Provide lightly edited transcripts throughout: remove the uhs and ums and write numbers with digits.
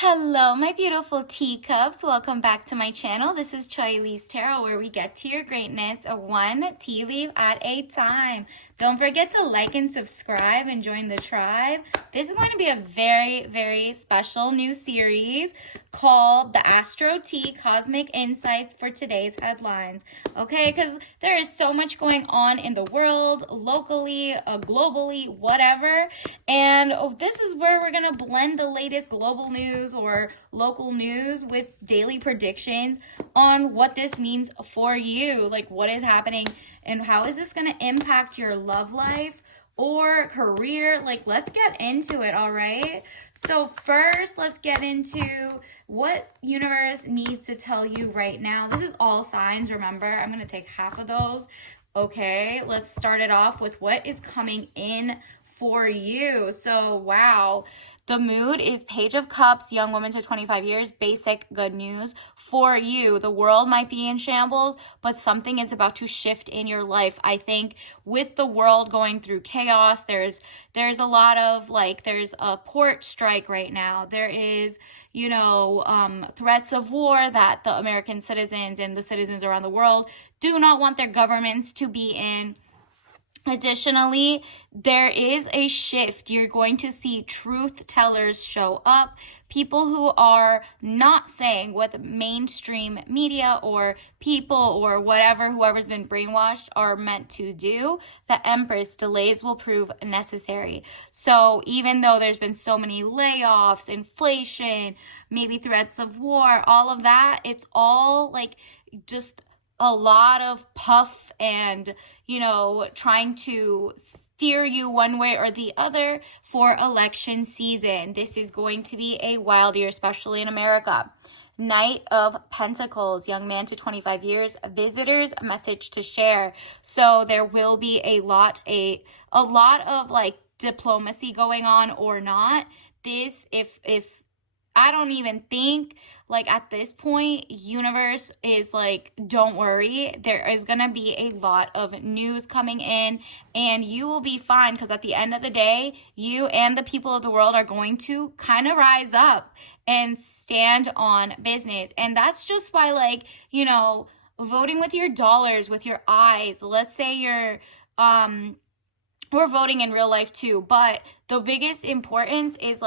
Hello, my beautiful teacups. Welcome back to my channel. This is Choi Leaves Tarot, where we get to your greatness one tea leaf at a time. Don't forget to like and subscribe and join the tribe. This is going to be a very, very special new series called the Astro Tea Cosmic Insights for today's headlines. Okay, because there is so much going on in the world, locally, globally, whatever. And this is where we're going to blend the latest global news or local news with daily predictions on what this means for you, like what is happening and how is this going to impact your love life or career. Like, let's get into it. All right, so first let's get into what universe needs to tell you right now. This is all signs, remember. I'm going to take half of those. Okay, let's start it off with what is coming in for you. So, wow. The mood is Page of Cups, young woman to 25 years, basic good news for you. The world might be in shambles, but something is about to shift in your life. I think with the world going through chaos, there's a lot of there's a port strike right now. There is, threats of war that the American citizens and the citizens around the world do not want their governments to be in. Additionally, there is a shift. You're going to see truth tellers show up, people who are not saying what mainstream media or people or whoever's been brainwashed are meant to do. The Empress, delays will prove necessary. So even though there's been so many layoffs, inflation, maybe threats of war, all of that, it's all just a lot of puff and, trying to steer you one way or the other for election season. This is going to be a wild year, especially in America. Knight of Pentacles, young man to 25 years, visitors, a message to share. So there will be a lot of diplomacy going on or not. This, if I don't even think at this point, universe is don't worry. There is going to be a lot of news coming in and you will be fine, because at the end of the day, you and the people of the world are going to kind of rise up and stand on business. And that's just why voting with your dollars, with your eyes. Let's say you're we're voting in real life too, but the biggest importance is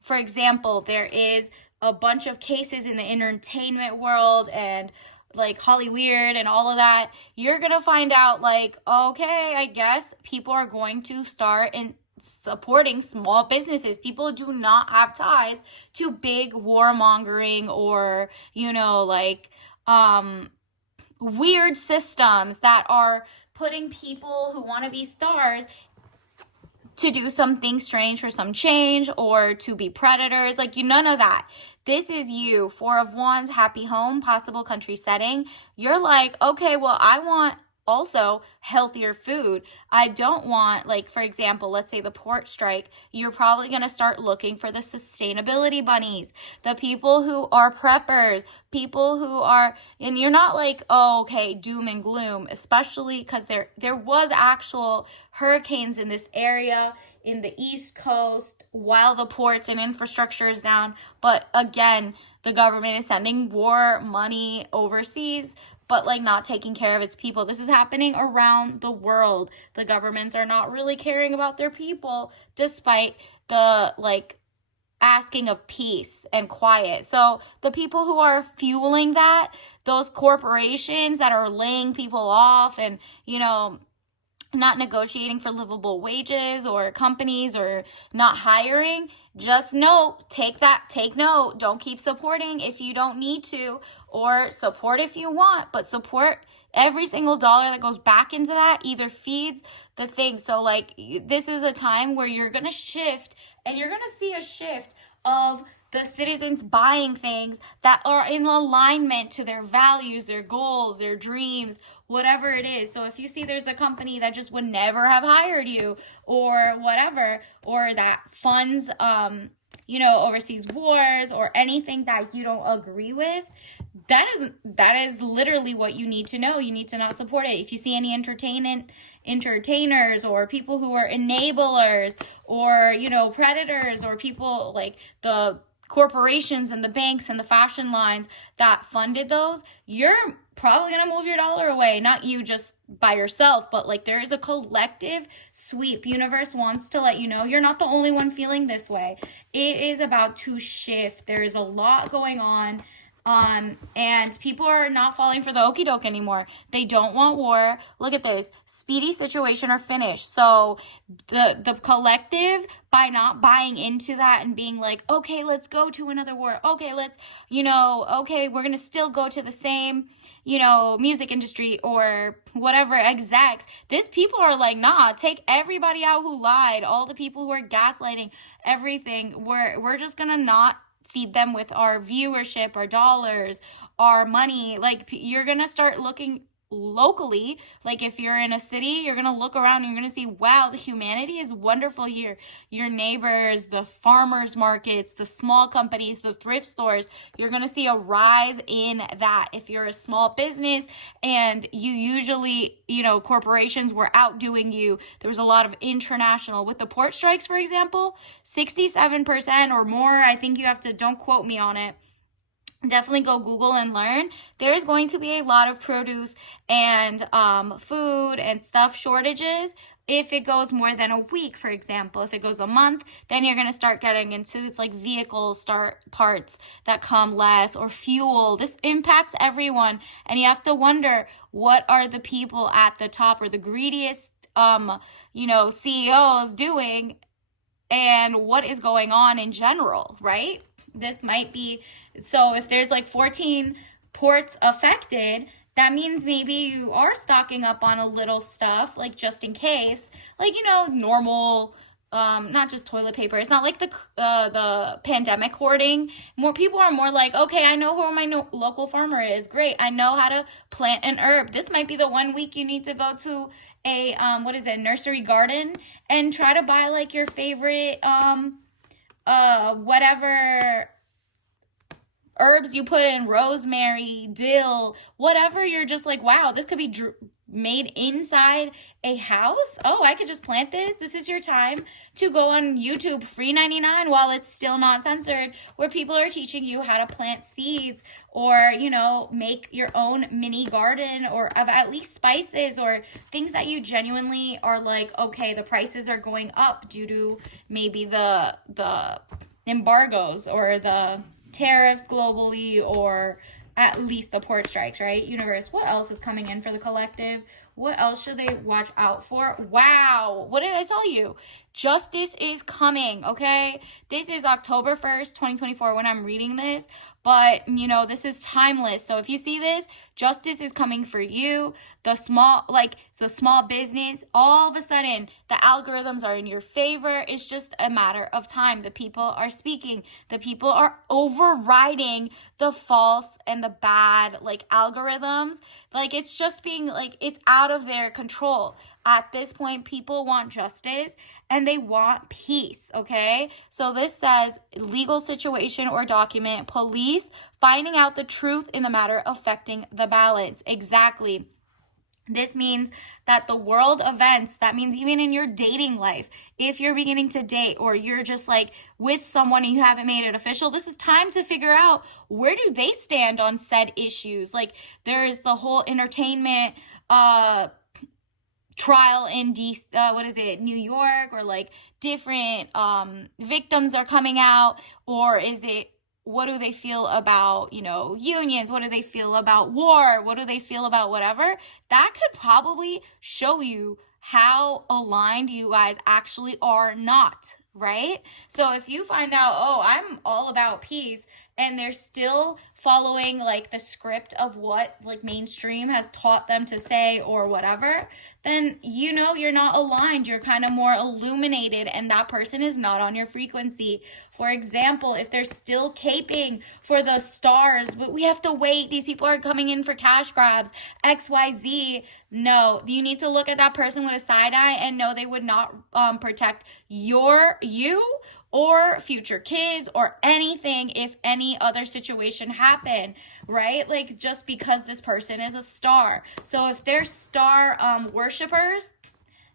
for example, there is a bunch of cases in the entertainment world and Hollywood and all of that. You're going to find out okay, I guess people are going to start in supporting small businesses. People do not have ties to big warmongering or, weird systems that are putting people who want to be stars to do something strange for some change or to be predators. None of that. This is you. Four of Wands, happy home, possible country setting. You're okay, well, I want also healthier food. I don't want, for example, let's say the port strike. You're probably going to start looking for the sustainability bunnies, the people who are preppers, people who are, and you're not oh, okay, doom and gloom, especially because there was actual hurricanes in this area in the East Coast while the ports and infrastructure is down. But again, the government is sending war money overseas, but not taking care of its people. This is happening around the world. The governments are not really caring about their people, despite the asking of peace and quiet. So the people who are fueling that, those corporations that are laying people off and, not negotiating for livable wages, or companies or not hiring, just take note. Don't keep supporting if you don't need to, or support if you want, but support every single dollar that goes back into that either feeds the thing. So this is a time where you're going to shift, and you're going to see a shift of the citizens buying things that are in alignment to their values, their goals, their dreams, whatever it is. So if you see there's a company that just would never have hired you or whatever, or that funds, overseas wars or anything that you don't agree with, that is literally what you need to know. You need to not support it. If you see any entertainers or people who are enablers or, predators or people the corporations and the banks and the fashion lines that funded those, you're probably going to move your dollar away. Not you just by yourself, but like there is a collective sweep. Universe wants to let you know you're not the only one feeling this way. It is about to shift. There is a lot going on. And people are not falling for the okie doke anymore. They don't want war. Look at this. Speedy situation or finish. So the collective, by not buying into that and being like, okay, let's go to another war. Okay, let's, okay, we're going to still go to the same, music industry or whatever execs. These people are like, nah, take everybody out who lied. All the people who are gaslighting, everything. We're just going to not feed them with our viewership, our dollars, our money. Like, you're gonna start looking locally. Like, if you're in a city, you're gonna look around and you're gonna see, wow, the humanity is wonderful here. Your neighbors, the farmers markets, the small companies, the thrift stores, you're gonna see a rise in that. If you're a small business and you usually, corporations were outdoing you, there was a lot of international. With the port strikes, for example, 67% or more, I think you have to, don't quote me on it, definitely go Google and learn. There's going to be a lot of produce and food and stuff shortages if it goes more than a week, for example. If it goes a month, then you're going to start getting into, it's like vehicle parts that come less, or fuel. This impacts everyone, and you have to wonder, what are the people at the top or the greediest CEOs doing, and what is going on in general, right? This might be, so if there's like 14 ports affected, that means maybe you are stocking up on a little stuff, like just in case, like, normal, not just toilet paper. It's not like the pandemic hoarding. More people are more like, okay, I know who my local farmer is. Great. I know how to plant an herb. This might be the 1 week you need to go to a, nursery garden and try to buy like your favorite, whatever herbs you put in, rosemary, dill, whatever. You're just like, wow, this could be made inside a house. Oh, I could just plant this. This is your time to go on YouTube, free 99 while it's still not censored, where people are teaching you how to plant seeds or, make your own mini garden, or of at least spices or things that you genuinely are like, okay, the prices are going up due to maybe the embargoes or the tariffs globally, or at least the port strikes, right? Universe, what else is coming in for the collective? What else should they watch out for? Wow, what did I tell you? Justice is coming, okay? This is October 1st, 2024 when I'm reading this, but, this is timeless. So if you see this, justice is coming for you. The small business, all of a sudden, the algorithms are in your favor. It's just a matter of time. The people are speaking. The people are overriding the false and the bad, algorithms. It's just being, it's out of their control. At this point, people want justice and they want peace, okay? So this says legal situation or document, police finding out the truth in the matter affecting the balance. Exactly. This means that the world events, that means even in your dating life, if you're beginning to date or you're just with someone and you haven't made it official, this is time to figure out, where do they stand on said issues? There's the whole entertainment trial in New York, or different victims are coming out, or is it, what do they feel about, unions? What do they feel about war? What do they feel about whatever? That could probably show you how aligned you guys actually are not, right? So if you find out, oh, I'm all about peace, and they're still following the script of what mainstream has taught them to say or whatever, then you're not aligned. You're kind of more illuminated, and that person is not on your frequency. For example, if they're still caping for the stars, but we have to wait, these people are coming in for cash grabs, XYZ. No, you need to look at that person with a side eye and know they would not protect you or future kids or anything if any other situation happened, right? Just because this person is a star. So if they're star worshipers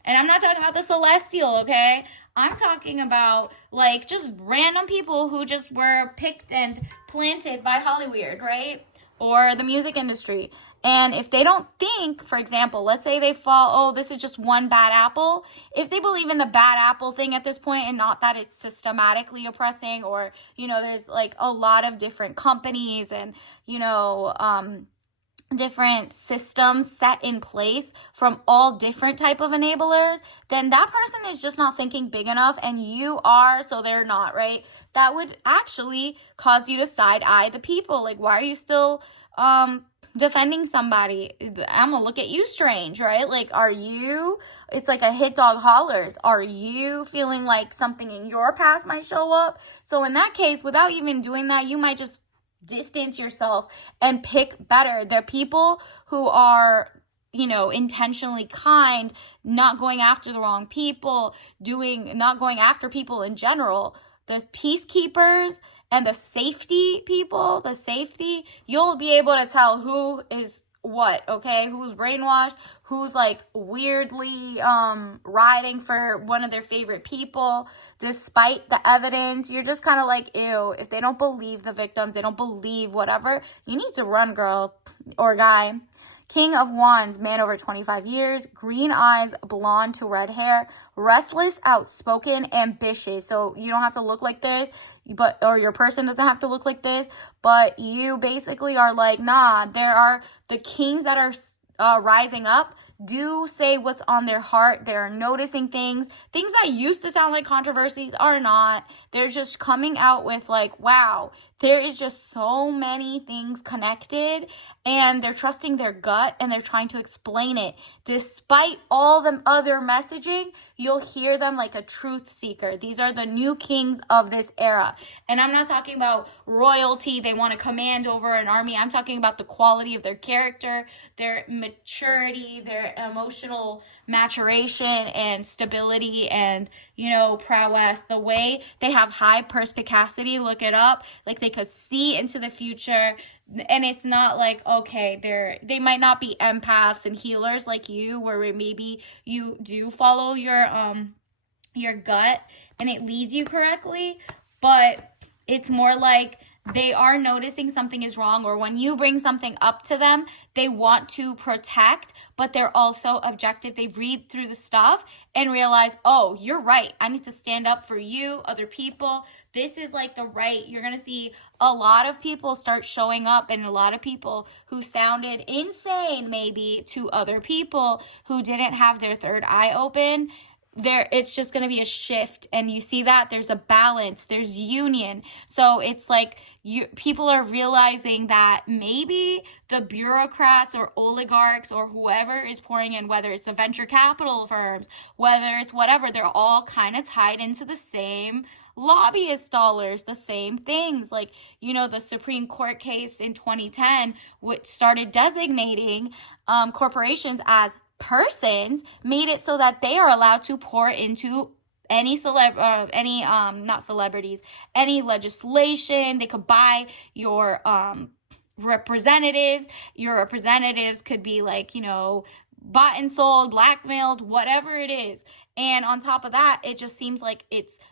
And I'm not talking about the celestial, okay? I'm talking about like just random people who just were picked and planted by Hollywood, right? Or the music industry. And if they don't think, for example, let's say they fall, oh, this is just one bad apple. If they believe in the bad apple thing at this point and not that it's systematically oppressing, or, there's like a lot of different companies and, different systems set in place from all different type of enablers, then that person is just not thinking big enough, and you are, so they're not, right? That would actually cause you to side eye the people. Like, why are you still defending somebody? I'm gonna look at you strange, right? Like, it's like a hit dog hollers. Are you feeling like something in your past might show up? So in that case, without even doing that, you might just distance yourself and pick better. They're people who are, intentionally kind, not going after the wrong people, not going after people in general. The peacekeepers and the safety people, you'll be able to tell who is what, okay? Who's brainwashed, who's like weirdly riding for one of their favorite people despite the evidence. You're just kind of like, ew. If they don't believe the victims, they don't believe whatever, you need to run, girl or guy. King of Wands, man over 25 years, green eyes, blonde to red hair, restless, outspoken, ambitious. So you don't have to look like this, or your person doesn't have to look like this, but you basically are like, nah, there are the kings that are rising up do say what's on their heart. They're noticing things that used to sound like controversies are not. They're just coming out with like, wow, there is just so many things connected, and they're trusting their gut and they're trying to explain it. Despite all the other messaging, you'll hear them like a truth seeker. These are the new kings of this era. And I'm not talking about royalty. They want to command over an army. I'm talking about the quality of their character, their maturity, their emotional maturation and stability and, prowess. The way they have high perspicacity, look it up, like they could see into the future. And it's not like, okay, they might not be empaths and healers like you, where maybe you do follow your gut and it leads you correctly, but it's more like they are noticing something is wrong, or when you bring something up to them, they want to protect, but they're also objective. They read through the stuff and realize, oh, you're right. I need to stand up for you, other people. This is like the right. You're going to see a lot of people start showing up, and a lot of people who sounded insane maybe to other people who didn't have their third eye open. It's just going to be a shift, and you see that there's a balance, there's union. So it's like people are realizing that maybe the bureaucrats or oligarchs or whoever is pouring in, whether it's the venture capital firms, whether it's whatever, they're all kind of tied into the same lobbyist dollars, the same things. Like, the Supreme Court case in 2010, which started designating corporations as persons, made it so that they are allowed to pour into any not celebrities, any legislation. They could buy your representatives. Your representatives could be like, bought and sold, blackmailed, whatever it is. And on top of that, it just seems like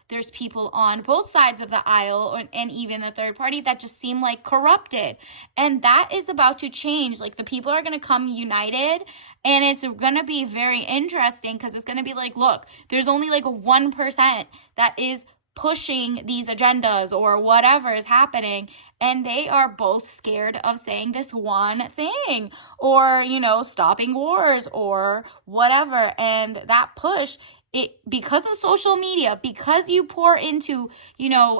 there's people on both sides of the aisle, and even the third party, that just seem like corrupted. And that is about to change. Like, the people are going to come united, and it's going to be very interesting, because it's going to be like, look, there's only like 1% that is pushing these agendas or whatever is happening, and they are both scared of saying this one thing, or stopping wars or whatever. And that push, because of social media, because you pour into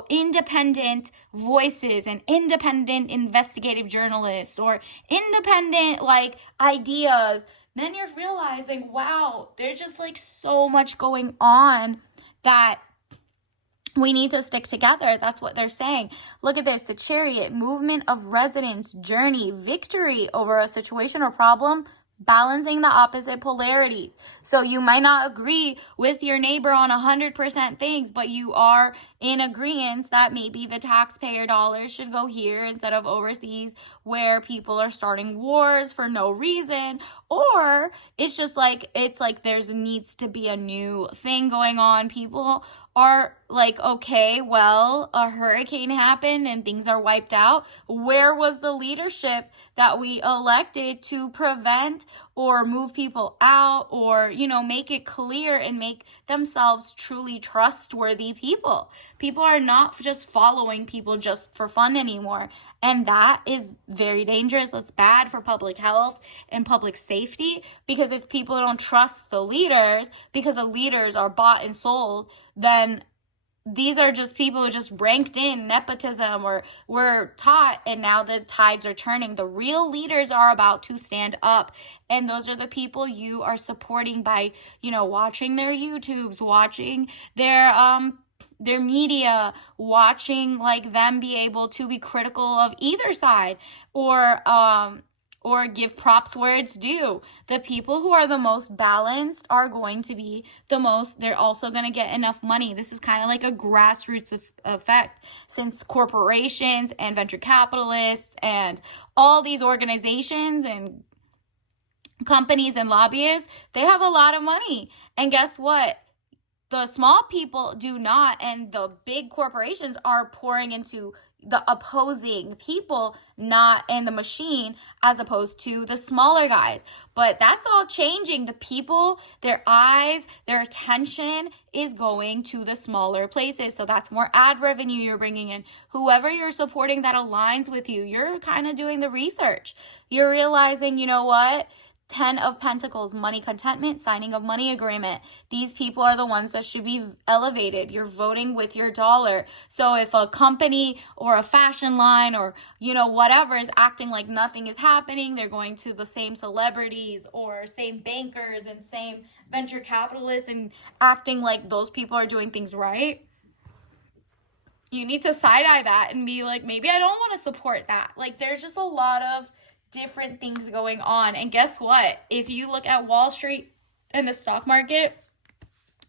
independent voices and independent investigative journalists or independent like ideas, then you're realizing, wow, there's just like so much going on that we need to stick together. That's what they're saying. Look at this. The Chariot, movement of resonance, journey, victory over a situation or problem, balancing the opposite polarities. So you might not agree with your neighbor on 100% things, but you are in agreement that maybe the taxpayer dollars should go here instead of overseas, where people are starting wars for no reason. Or it's just like, there's needs to be a new thing going on. People are like, okay, well, a hurricane happened and things are wiped out. Where was the leadership that we elected to prevent or move people out, or, make it clear and make themselves truly trustworthy people? People are not just following people just for fun anymore. And that is very dangerous. That's bad for public health and public safety, because if people don't trust the leaders because the leaders are bought and sold, then these are just people who just ranked in nepotism or were taught, and now the tides are turning. The real leaders are about to stand up, and those are the people you are supporting by, watching their YouTubes, watching their media, watching like them be able to be critical of either side, or give props where it's due. The people who are the most balanced are going to be they're also going to get enough money. This is kind of like a grassroots effect, since corporations and venture capitalists and all these organizations and companies and lobbyists, they have a lot of money. And guess what? The small people do not, and the big corporations are pouring into the opposing people, not in the machine, as opposed to the smaller guys. But that's all changing. The people, their eyes, their attention is going to the smaller places. So that's more ad revenue you're bringing in. Whoever you're supporting that aligns with you, you're kind of doing the research. You're realizing, you know what? 10 of Pentacles, money contentment, signing of money agreement. These people are the ones that should be elevated. You're voting with your dollar. So if a company or a fashion line or, whatever is acting like nothing is happening, they're going to the same celebrities or same bankers and same venture capitalists and acting like those people are doing things right. You need to side-eye that and be like, maybe I don't want to support that. Like, there's just a lot of different things going on. And guess what? If you look at Wall Street and the stock market,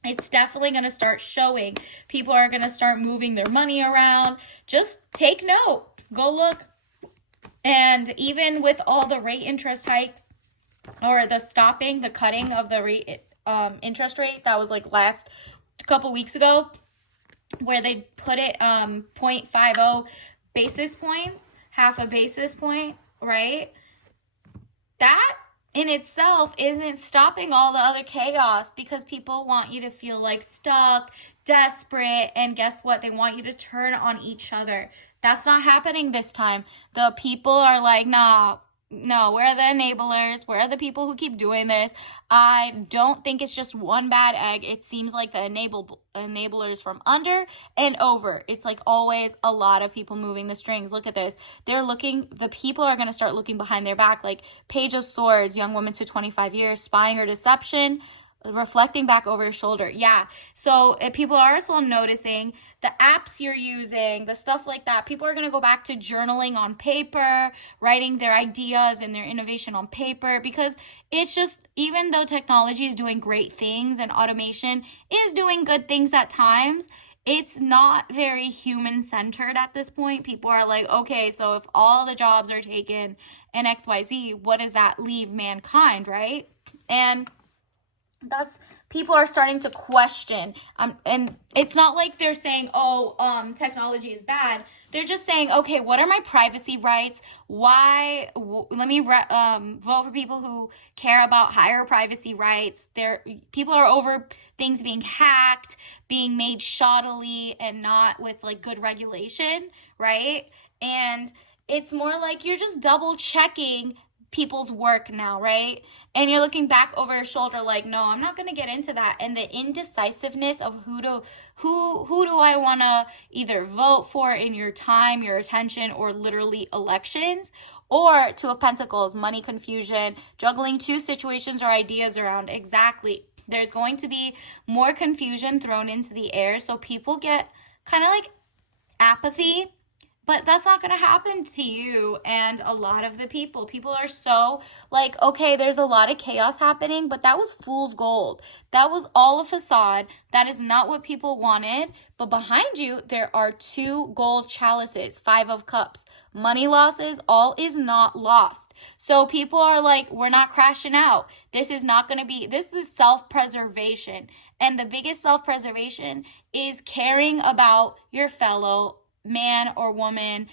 it's definitely going to start showing. People are going to start moving their money around. Just take note. Go look. And even with all the rate interest hikes, or the cutting of the rate interest rate, that was like last couple weeks ago, where they put it 0.50 basis points, half a basis point, right? That in itself isn't stopping all the other chaos, because people want you to feel like stuck, desperate, and guess what? They want you to turn on each other. That's not happening this time. The people are like, nah, no, where are the enablers? Where are the people who keep doing this? I don't think it's just one bad egg. It seems like the enablers from under and over. It's like always a lot of people moving the strings. Look at this. The people are going to start looking behind their back, like Page of Swords, young woman to 25 years, spying or deception, reflecting back over your shoulder. Yeah. So people are also noticing the apps you're using, the stuff like that. People are going to go back to journaling on paper, writing their ideas and their innovation on paper, because it's just, even though technology is doing great things and automation is doing good things at times, it's not very human-centered at this point. People are like, okay, so if all the jobs are taken and XYZ, what does that leave mankind, right? And people are starting to question, and it's not like they're saying, technology is bad. They're just saying, okay, what are my privacy rights? Let me vote for people who care about higher privacy rights. People are over things being hacked, being made shoddily, and not with like good regulation, right? And it's more like you're just double checking people's work now, right? And you're looking back over your shoulder like, no, I'm not going to get into that. And the indecisiveness of who do I want to either vote for in your time, your attention, or literally elections. Or Two of Pentacles, money confusion, juggling two situations or ideas around. Exactly. There's going to be more confusion thrown into the air, so people get kind of like apathy. But that's not going to happen to you and a lot of the people. People are so like, okay, there's a lot of chaos happening, but that was fool's gold. That was all a facade. That is not what people wanted. But behind you, there are 2 gold chalices, 5 of cups. Money losses, all is not lost. So people are like, we're not crashing out. This is not going to be, this is self-preservation. And the biggest self-preservation is caring about your fellow man or woman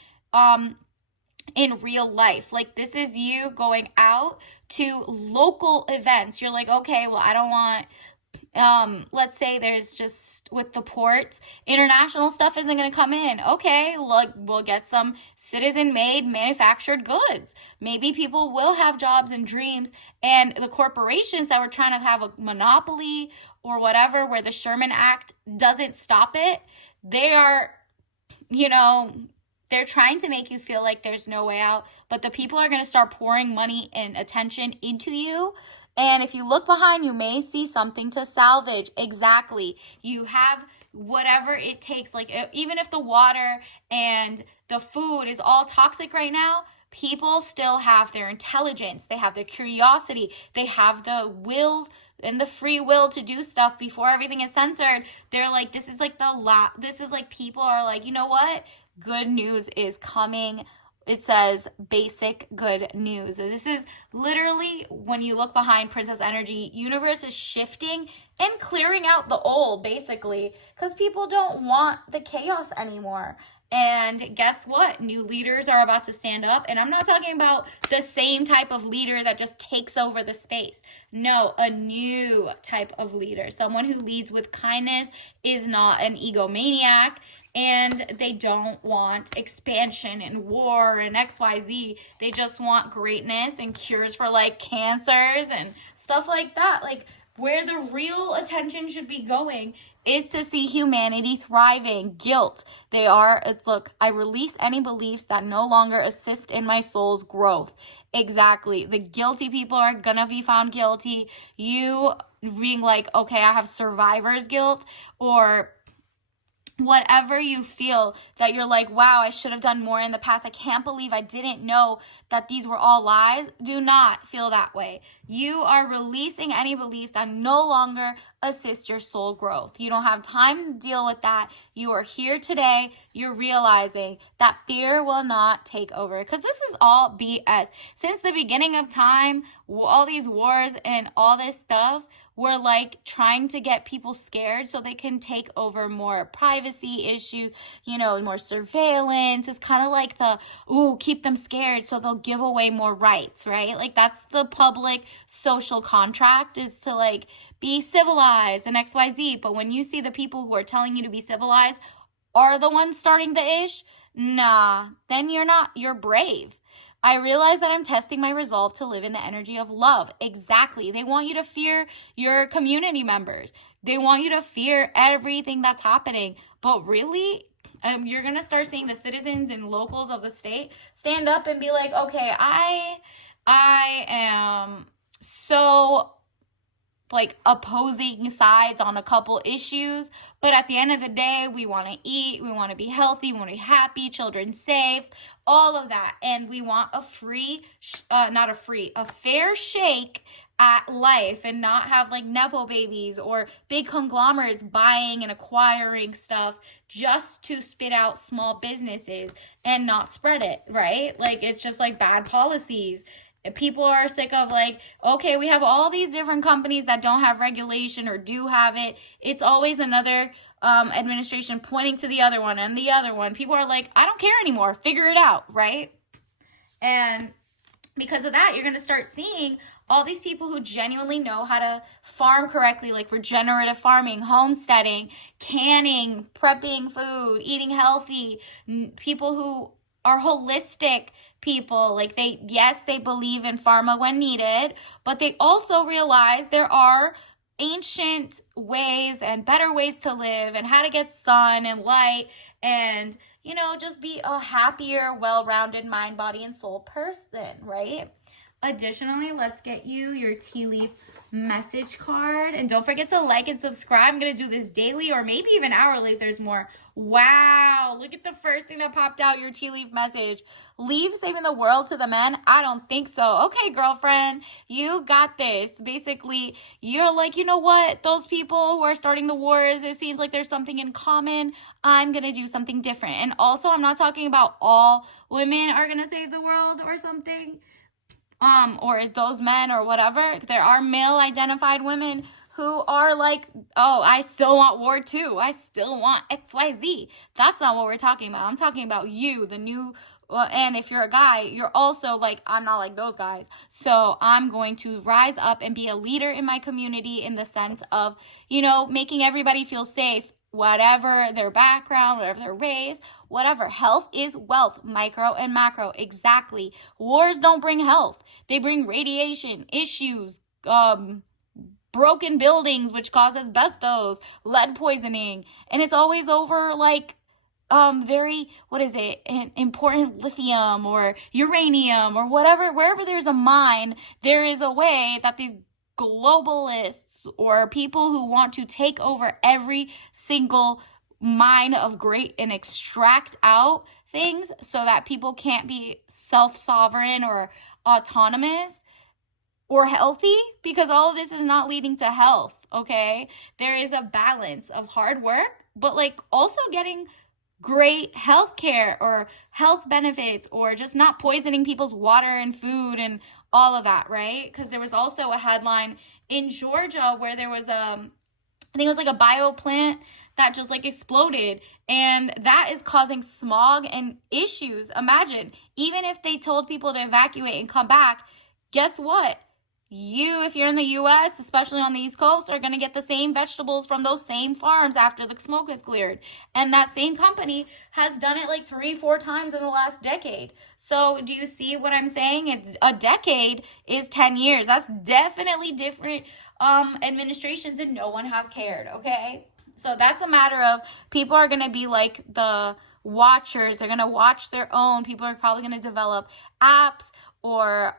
in real life. Like, this is you going out to local events. You're like, okay, well, I don't want, let's say there's just with the ports, international stuff isn't going to come in. Okay, look, we'll get some citizen made manufactured goods. Maybe people will have jobs and dreams, and the corporations that were trying to have a monopoly or whatever, where the Sherman Act doesn't stop it, they are, they're trying to make you feel like there's no way out, but the people are going to start pouring money and attention into you. And if you look behind, you may see something to salvage. Exactly. You have whatever it takes. Like, even if the water and the food is all toxic right now, people still have their intelligence. They have their curiosity. They have the will and the free will to do stuff before everything is censored. They're like, this is like this is like, people are like, you know what? Good news is coming. It says basic good news. This is literally, when you look behind Princess Energy, universe is shifting and clearing out the old, basically, because people don't want the chaos anymore. And guess what? New leaders are about to stand up. And I'm not talking about the same type of leader that just takes over the space. No, a new type of leader. Someone who leads with kindness, is not an egomaniac, and they don't want expansion and war and XYZ. They just want greatness and cures for like cancers and stuff like that. Like, where the real attention should be going is to see humanity thriving. Guilt. Look, I release any beliefs that no longer assist in my soul's growth. Exactly. The guilty people are gonna be found guilty. You being like, okay, I have survivor's guilt, or whatever you feel that you're like, wow, I should have done more in the past. I can't believe I didn't know that these were all lies. Do not feel that way. You are releasing any beliefs that no longer assist your soul growth. You don't have time to deal with that. You are here today. You're realizing that fear will not take over, because this is all BS. Since the beginning of time, all these wars and all this stuff, we're like trying to get people scared so they can take over more privacy issues, more surveillance. It's kind of like keep them scared so they'll give away more rights, right? Like, that's the public social contract, is to like be civilized and XYZ. But when you see the people who are telling you to be civilized are the ones starting the ish, nah, then you're brave. I realize that I'm testing my resolve to live in the energy of love. Exactly. They want you to fear your community members. They want you to fear everything that's happening. But really, you're going to start seeing the citizens and locals of the state stand up and be like, okay, I am so like opposing sides on a couple issues, but at the end of the day, we want to eat, we want to be healthy, we want to be happy, children safe, all of that. And we want a fair shake at life, and not have like nepo babies or big conglomerates buying and acquiring stuff just to spit out small businesses and not spread it, right? Like, it's just like bad policies. People are sick of like, okay, we have all these different companies that don't have regulation or do have it. It's always another administration pointing to the other one and the other one. People are like, I don't care anymore. Figure it out, right? And because of that, you're going to start seeing all these people who genuinely know how to farm correctly, like regenerative farming, homesteading, canning, prepping food, eating healthy, people who are holistic people. Like, they believe in pharma when needed, but they also realize there are ancient ways and better ways to live, and how to get sun and light, and just be a happier, well-rounded mind, body, and soul person, right? Additionally, let's get you your tea leaf message card. And don't forget to like and subscribe. I'm going to do this daily or maybe even hourly if there's more. Wow. Look at the first thing that popped out, your tea leaf message. Leave saving the world to the men? I don't think so. Okay, girlfriend, you got this. Basically, you're like, you know what? Those people who are starting the wars, it seems like there's something in common. I'm going to do something different. And also, I'm not talking about all women are going to save the world or something. Or those men or whatever. There are male identified women who are like, oh, I still want war too. I still want XYZ. That's not what we're talking about. I'm talking about you, the new, and if you're a guy, you're also like, I'm not like those guys. So I'm going to rise up and be a leader in my community in the sense of, making everybody feel safe, whatever their background, whatever their race, whatever. Health is wealth, micro and macro. Exactly. Wars don't bring health. They bring radiation, issues, broken buildings, which cause asbestos, lead poisoning. And it's always over like very, important lithium or uranium or whatever. Wherever there's a mine, there is a way that these globalists or people who want to take over every single mine of great and extract out things so that people can't be self-sovereign or autonomous or healthy, because all of this is not leading to health, okay? There is a balance of hard work, but like also getting great health care or health benefits or just not poisoning people's water and food and all of that, right? Because there was also a headline in Georgia where there was I think it was like a bio plant that just like exploded, and that is causing smog and issues. Imagine, even if they told people to evacuate and come back, guess what? If you're in the U.S., especially on the East Coast, are going to get the same vegetables from those same farms after the smoke is cleared. And that same company has done it like 3-4 times in the last decade. So do you see what I'm saying? A decade is 10 years. That's definitely different administrations, and no one has cared, okay? So that's a matter of people are going to be like the watchers. They're going to watch their own. People are probably going to develop apps or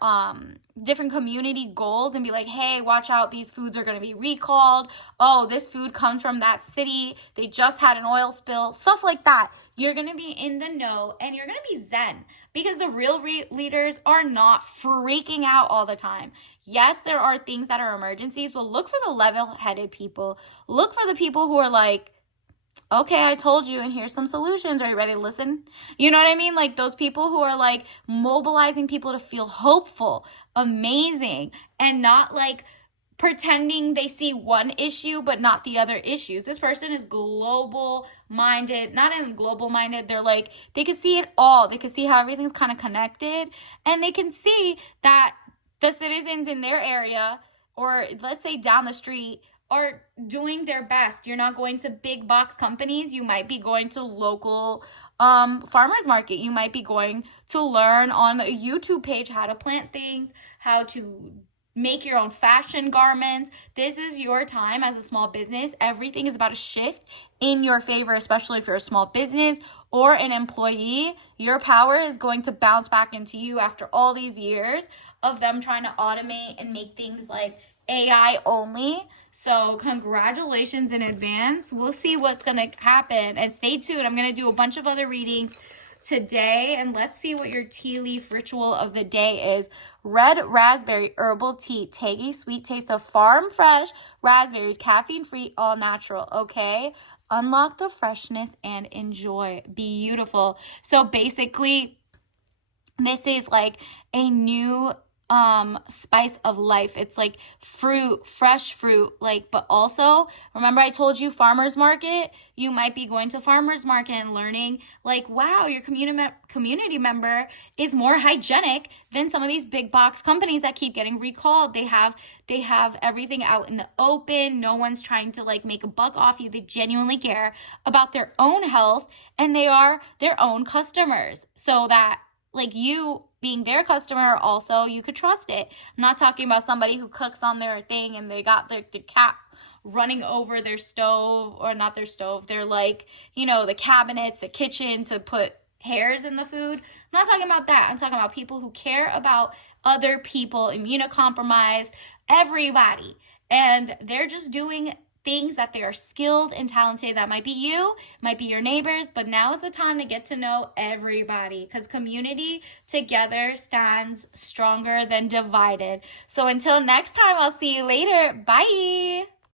different community goals and be like, hey, watch out, these foods are going to be recalled. Oh, this food comes from that city. They just had an oil spill. Stuff like that. You're going to be in the know and you're going to be zen, because the real leaders are not freaking out all the time. Yes, there are things that are emergencies, but look for the level-headed people. Look for the people who are like, okay, I told you, and here's some solutions. Are you ready to listen? You know what I mean? Like those people who are like mobilizing people to feel hopeful, amazing, and not like pretending they see one issue but not the other issues. This person is global minded, not in global minded. They're like, they can see it all. They can see how everything's kind of connected, and they can see that the citizens in their area, or let's say down the street, are doing their best. You're not going to big box companies. You might be going to local farmers market. You might be going to learn on a YouTube page how to plant things, how to make your own fashion garments. This is your time as a small business. Everything is about to shift in your favor, especially if you're a small business or an employee. Your power is going to bounce back into you after all these years of them trying to automate and make things like AI only. So congratulations in advance. We'll see what's going to happen, and stay tuned. I'm going to do a bunch of other readings today, and let's see what your tea leaf ritual of the day is. Red raspberry herbal tea, tangy sweet taste of farm fresh raspberries, caffeine free, all natural. Okay, unlock the freshness and enjoy. Beautiful. So basically, this is like a new spice of life. It's like fruit, fresh fruit, like, but also remember I told you farmers market. You might be going to farmers market and learning like, wow, your community member is more hygienic than some of these big box companies that keep getting recalled. They have everything out in the open. No one's trying to like make a buck off you. They genuinely care about their own health, and they are their own customers, so that like you being their customer, also you could trust it. I'm not talking about somebody who cooks on their thing and they got their cat running over their stove, or not their stove, they're like, the cabinets, the kitchen to put hairs in the food. I'm not talking about that. I'm talking about people who care about other people, immunocompromised, everybody. And they're just doing things that they are skilled and talented. That might be you, might be your neighbors, but now is the time to get to know everybody, because community together stands stronger than divided. So until next time, I'll see you later. Bye.